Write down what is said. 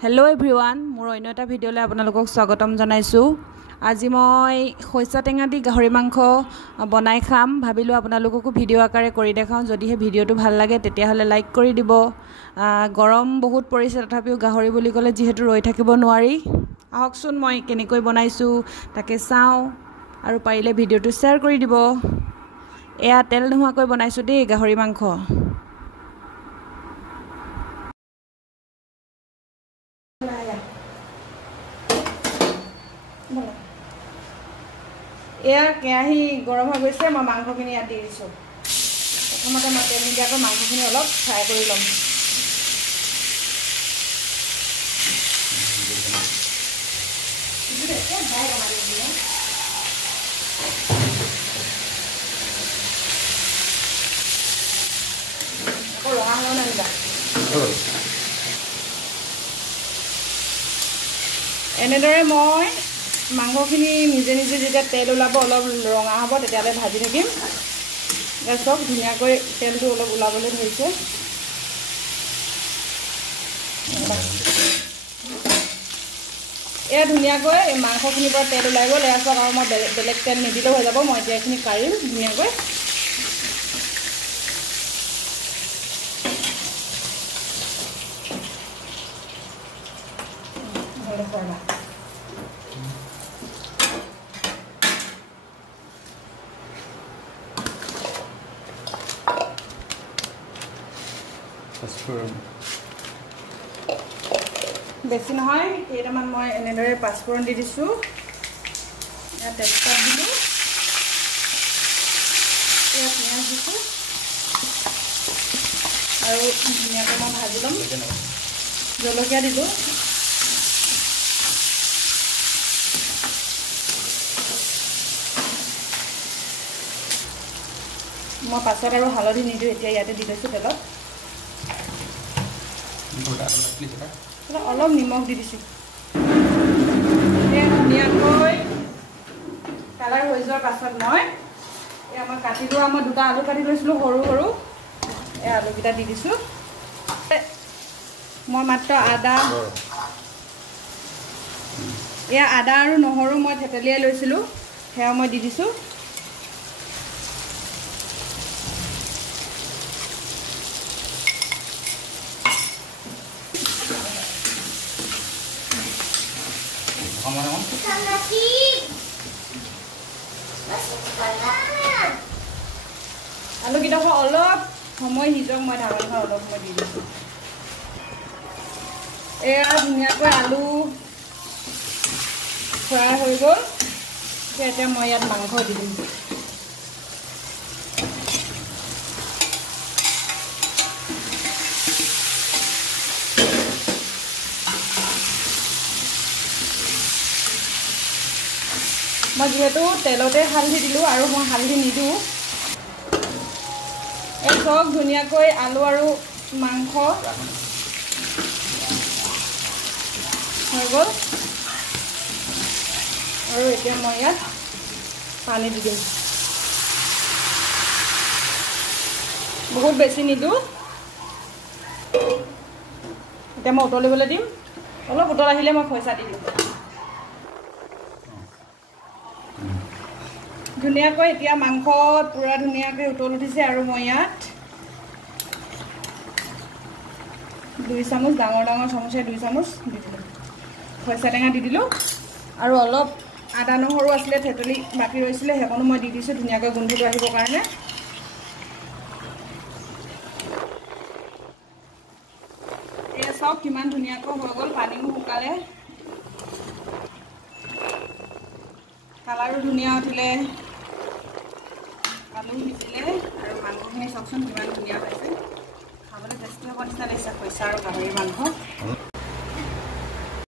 Hello everyone मोर अन्य एटा भिडिओले आपनालोকক स्वागतम जनाइछु। আজি মই খৈছা টেঙা দি গাহৰি মাংস বনাই খাম ভাবিলো আপোনালোককো ভিডিও আকাৰে কৰি দেখাও। যদি হে ভিডিওটো ভাল লাগে তেতিয়া হলে লাইক কৰি দিব। গৰম বহুত পৰিছে তথাপিও গাহৰি বুলি ক'লে যেহেতু ৰৈ থাকিব নোৱাৰি। আহকচোন মই কেনেকৈ বনাইছো তাকে চাও আৰু পাৰিলে ভিডিওটো শেয়াৰ কৰি দিব। এয়া তেল নোহোৱাকৈ বনাইছো দেই গাহৰি মাংস। এয়া কেৰাহী গৰম হৈ গৈছে মই মাংসখিনি ইয়াত দি দিছোঁ। প্ৰথমতে মই তেল নিদিয়াকৈ মাংসখিনি অলপ ফ্ৰাই কৰি ল'ম। আকৌ ৰঙা হৈ নাহিবা। এনেদৰে মই মাংসখিনি নিজে নিজে যেতিয়া তেল ওলাব অলপ ৰঙা হ'ব তেতিয়ালে ভাজি থাকিম। চব ধুনীয়াকৈ তেলটো অলপ ওলাবলৈ ধৰিছে। এয়া ধুনীয়াকৈ মাংসখিনিৰ পৰা তেল ওলাই গ'ল। এয়া চব আৰু মই বেলেগ তেল নিদিলেও হৈ যাব। মই এতিয়া এইখিনি কাঢ়িম ধুনীয়াকৈ। বেছি নহয় কেইটামান মই এনেদৰে পাঁচফোৰণ দি দিছোঁ। ইয়াত তেজপাত দিলোঁ, ইয়াত পিঁয়াজ দিছোঁ আৰু ধুনীয়াকৈ মই ভাজি ল'ম। জলকীয়া দিলোঁ, মই পাছত আৰু হালধি নিদিওঁ, এতিয়া ইয়াতে দি লৈছোঁ তেলত। অলপ নিমখ দি দিছোঁ। ধুনীয়াকৈ কালাৰ হৈ যোৱাৰ পাছত মই কাটি লোৱা মই দুটা আলু কাটি লৈছিলোঁ সৰু সৰু। এই আলুকেইটা দি দিছোঁ। মই মাত্ৰ আদা আৰু নহৰু মই থেতেলিয়াই লৈছিলোঁ সেয়া মই দি দিছোঁ। আলুকেইটা অলপ সময় সিজক মই ঢাকনিখন অলপ সময় দি দিছোঁ। এয়া ধুনীয়াকৈ আলু ফ্ৰাই হৈ গ'ল। এতিয়া মই ইয়াত মাংস দি দিম। মই যিহেতু তেলতে হালধি দিলোঁ আৰু মই হালধি নিদিওঁ। এই চব ধুনীয়াকৈ আলু আৰু মাংস হৈ গ'ল আৰু এতিয়া মই ইয়াত পানী দি দিম। বহুত বেছি নিদিওঁ। এতিয়া মই উতলিবলৈ দিম। অলপ উতল আহিলে মই খৰিচা দি দিম। ধুনীয়াকৈ এতিয়া মাংসত পুৰা ধুনীয়াকৈ উতল উঠিছে আৰু মই ইয়াত 2 চামুচ ডাঙৰ চামুচে 2 চামুচ দি দিলোঁ। খৰিচা টেঙা দি দিলোঁ আৰু অলপ আদা নহৰু আছিলে থেতেলি বাকী ৰৈছিলে সেইকণো মই দি দিছোঁ ধুনীয়াকৈ গোন্ধটো আহিবৰ কাৰণে। এয়া চাওক কিমান ধুনীয়াকৈ হৈ গ'ল। পানীও শুকালে, কালাৰো ধুনীয়া উঠিলে, আলু সিজিলে আৰু মাংসখিনি চাওকচোন কিমান ধুনীয়া হৈছে। খাবলৈ টেষ্টি হ'ব নিচিনা লাগিছে খৰিচা আৰু গাহৰি মাংস।